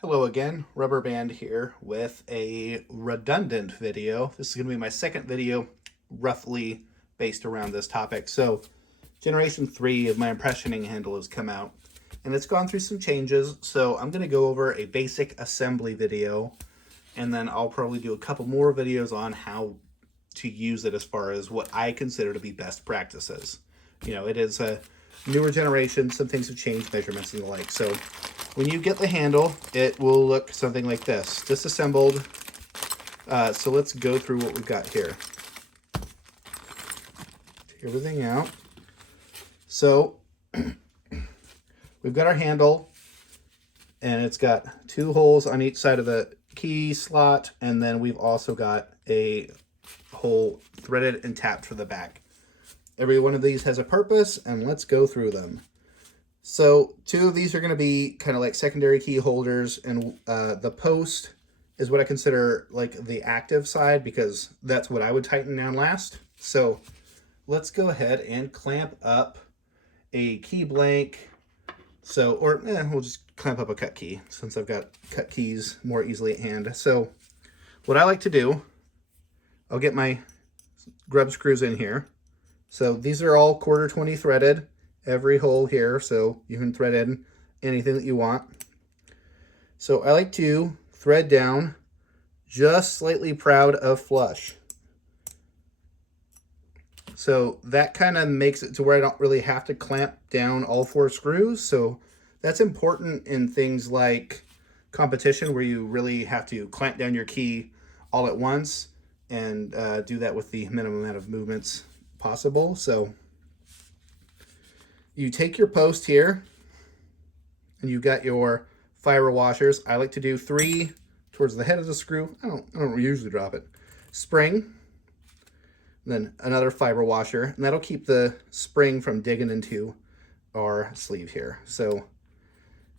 Hello again, Rubber Band here with a redundant video. This is going to be my second video roughly based around this topic. So Generation 3 of my impressioning handle has come out and it's gone through some changes. So I'm going to go over a basic assembly video and then I'll probably do a couple more videos on how to use it as far as what I consider to be best practices. You know, it is a newer generation, some things have changed, measurements and the like. So when you get the handle, it will look something like this, disassembled. So let's go through what we've got here. Take everything out. So we've got our handle, and it's got two holes on each side of the key slot, and then we've also got a hole threaded and tapped for the back. Every one of these has a purpose, and let's go through them. So two of these are going to be kind of like secondary key holders, and the post is what I consider like the active side because that's what I would tighten down last. So let's go ahead and clamp up a key blank. So, we'll just clamp up a cut key since I've got cut keys more easily at hand. So what I like to do, I'll get my grub screws in here. So these are all 1/4 threaded. Every hole here, so you can thread in anything that you want. So I like to thread down just slightly proud of flush. So that kind of makes it to where I don't really have to clamp down all 4 screws. So that's important in things like competition where you really have to clamp down your key all at once and do that with the minimum amount of movements possible. So you take your post here and you've got your fiber washers. I like to do 3 towards the head of the screw. I don't usually drop it. Spring, then another fiber washer, and that'll keep the spring from digging into our sleeve here. So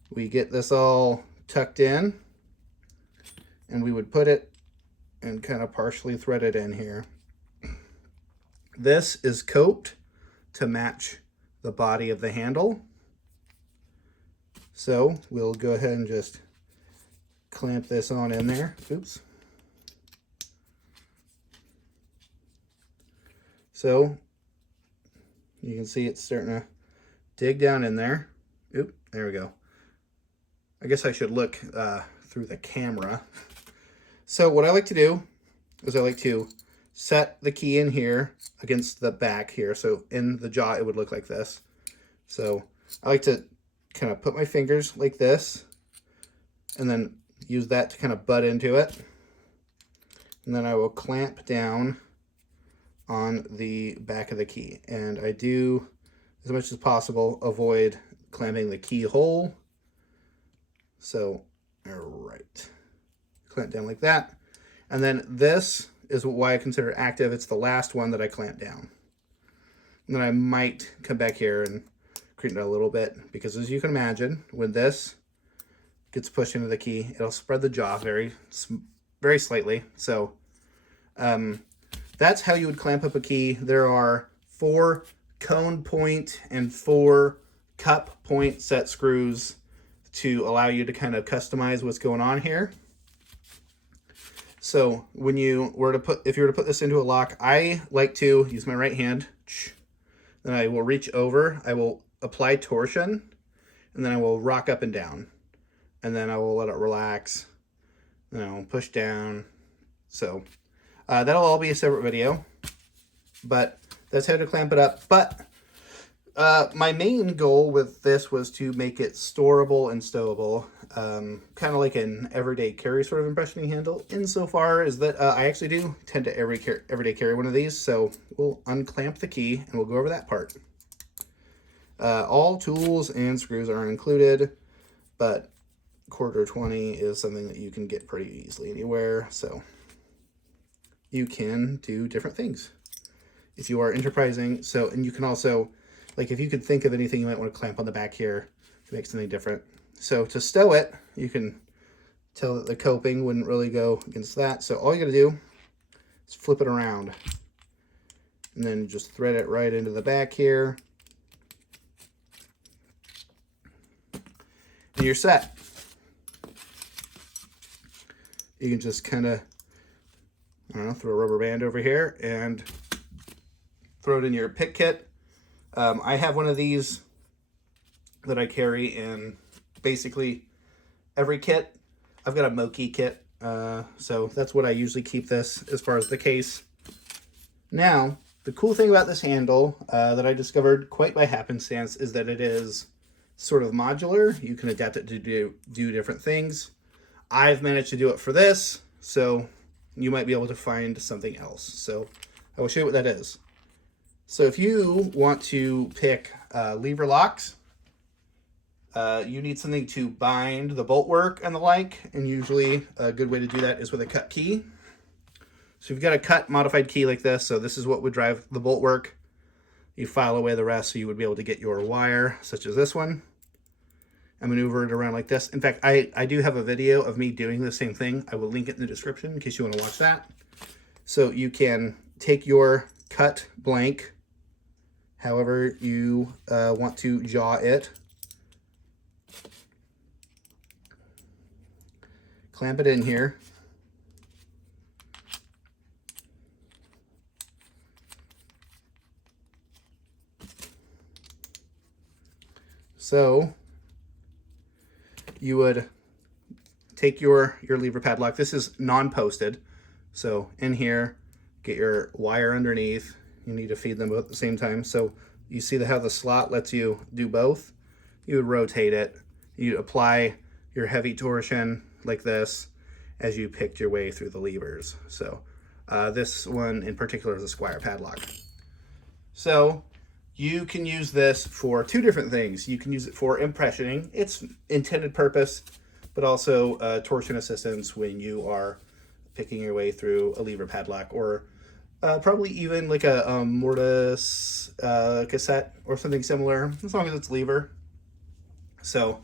we get this all tucked in and we would put it and kind of partially thread it in here. This is coped to match the body of the handle. So we'll go ahead and just clamp this on in there. Oops. So you can see it's starting to dig down in there. Oop, there we go. I guess I should look through the camera. So what I like to do is I like to set the key in here against the back here. So in the jaw, it would look like this. So I like to kind of put my fingers like this and then use that to kind of butt into it. And then I will clamp down on the back of the key. And I do, as much as possible, avoid clamping the keyhole. So, all right, clamp down like that. And then this is why I consider it active. It's the last one that I clamp down. And then I might come back here and create it a little bit because, as you can imagine, when this gets pushed into the key, it'll spread the jaw very slightly. So that's how you would clamp up a key. There are 4 cone point and 4 cup point set screws to allow you to kind of customize what's going on here. So when you were to put, if you were to put this into a lock, I like to use my right hand. Then I will reach over, I will apply torsion, and then I will rock up and down. And then I will let it relax, and I will push down. So that'll all be a separate video, but that's how to clamp it up. But my main goal with this was to make it storable and stowable, kind of like an everyday carry sort of impressioning handle, insofar as that I actually do tend to everyday carry one of these. So we'll unclamp the key and we'll go over that part. All tools and screws are included, but 1/4 is something that you can get pretty easily anywhere. So you can do different things if you are enterprising. So, and you can also, like, if you could think of anything you might want to clamp on the back here to make something different. So to stow it, you can tell that the coping wouldn't really go against that. So all you got to do is flip it around and then just thread it right into the back here. And you're set. You can just kind of, I don't know, throw a rubber band over here and throw it in your pick kit. I have one of these that I carry in basically every kit. I've got a Moki kit, so that's what I usually keep this as far as the case. Now, the cool thing about this handle that I discovered quite by happenstance is that it is sort of modular. You can adapt it to do different things. I've managed to do it for this, so you might be able to find something else. So I will show you what that is. So if you want to pick lever locks, you need something to bind the bolt work and the like, and usually a good way to do that is with a cut key. So you've got a cut modified key like this, so this is what would drive the bolt work. You file away the rest so you would be able to get your wire, such as this one, and maneuver it around like this. In fact, I do have a video of me doing the same thing. I will link it in the description in case you want to watch that. So you can take your cut blank, however you want to jaw it, clamp it in here, so you would take your lever padlock. This is non-posted, so in here, get your wire underneath. You need to feed them both at the same time. So you see how the slot lets you do both. You would rotate it. You apply your heavy torsion like this as you picked your way through the levers. So this one in particular is a square padlock. So you can use this for two different things. You can use it for impressioning, its intended purpose, but also torsion assistance when you are picking your way through a lever padlock, or probably even like a mortise cassette or something similar, as long as it's lever. So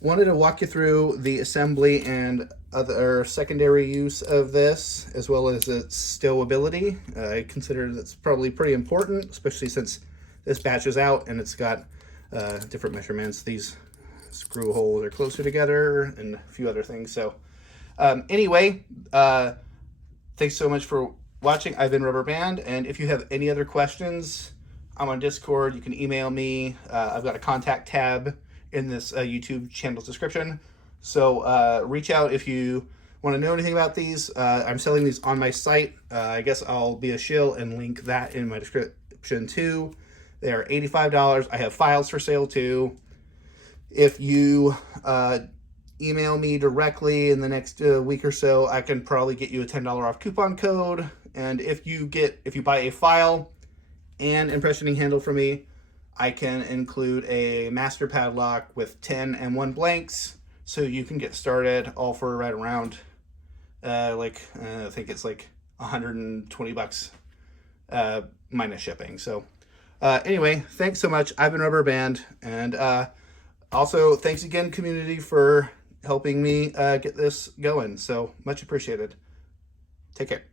wanted to walk you through the assembly and other secondary use of this, as well as its stowability. I consider that's probably pretty important, especially since this batch is out and it's got different measurements. These screw holes are closer together and a few other things. So anyway, thanks so much for watching. I've been Rubber Band, and if you have any other questions, I'm on Discord. You can email me. I've got a contact tab in this YouTube channel's description. So reach out if you want to know anything about these. I'm selling these on my site. I guess I'll be a shill and link that in my description too. They are $85. I have files for sale too. If you email me directly in the next week or so, I can probably get you a $10 off coupon code. And if you buy a file and impressioning handle from me, I can include a master padlock with 10 M1 blanks, so you can get started all for right around I think it's like $120 minus shipping. So anyway, thanks so much. I've been Rubber Band, and also thanks again, community, for helping me get this going. So much appreciated. Take care.